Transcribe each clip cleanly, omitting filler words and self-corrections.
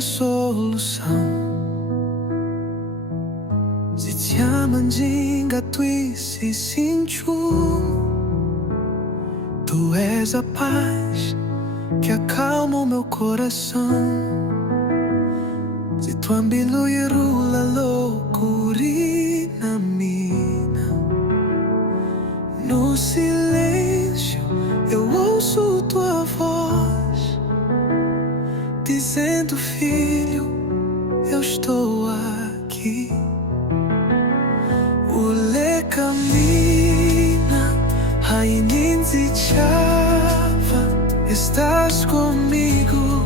a solução. Se te amandinga tu se sentiu, tu és a paz que acalma o meu coração. Se tu ambilo e rula loucurina mina, no silêncio eu ouço tua voz dizendo: filho, eu estou aqui. Ule camina, Haininzi chava, estás comigo,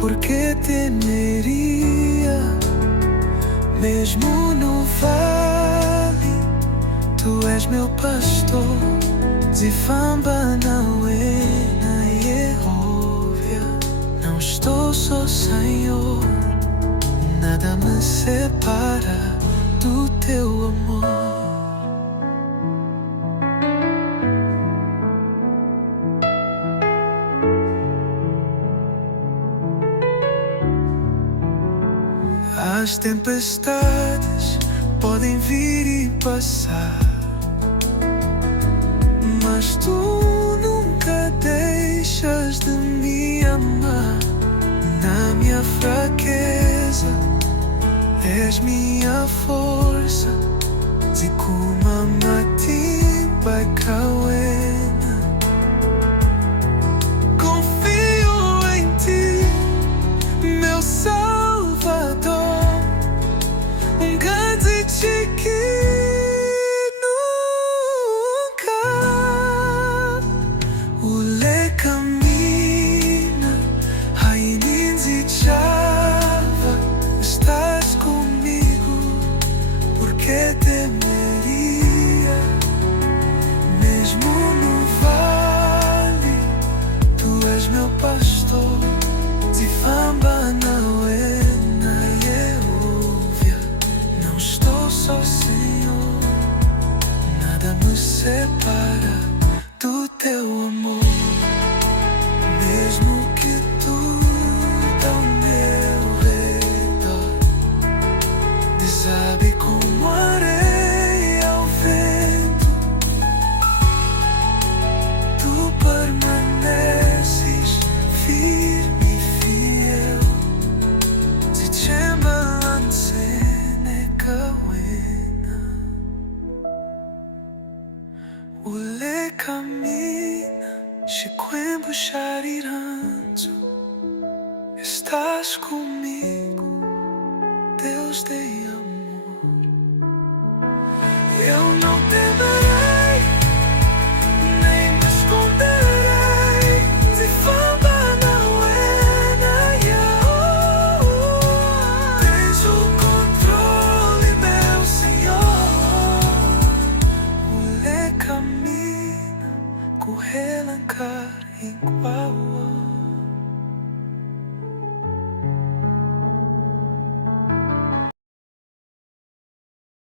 porque temeria? Mesmo no vale, tu és meu pastor. Zifamba Nauena Yehovia, não estou só, Senhor, nada me separa do teu amor. As tempestades podem vir e passar, mas tu nunca deixas de me amar. Na minha fraqueza és minha força. Zikuma matimba kawena. Confio em ti, meu Salvador. Um grande nunca. Ule camina, Haininzi chava, estás comigo, porque temeria? Mesmo no vale, tu és meu pastor. Zifamba Nauena Yehovia, não estou só, Senhor, nada me separa do teu amor. Mesmo que tudo ao meu redor desabe como areia ao vento, tu permaneces firme e fiel. Se chembalancene kawena. Ule camina, Shikwembu Shariranzo, estás comigo, Deus de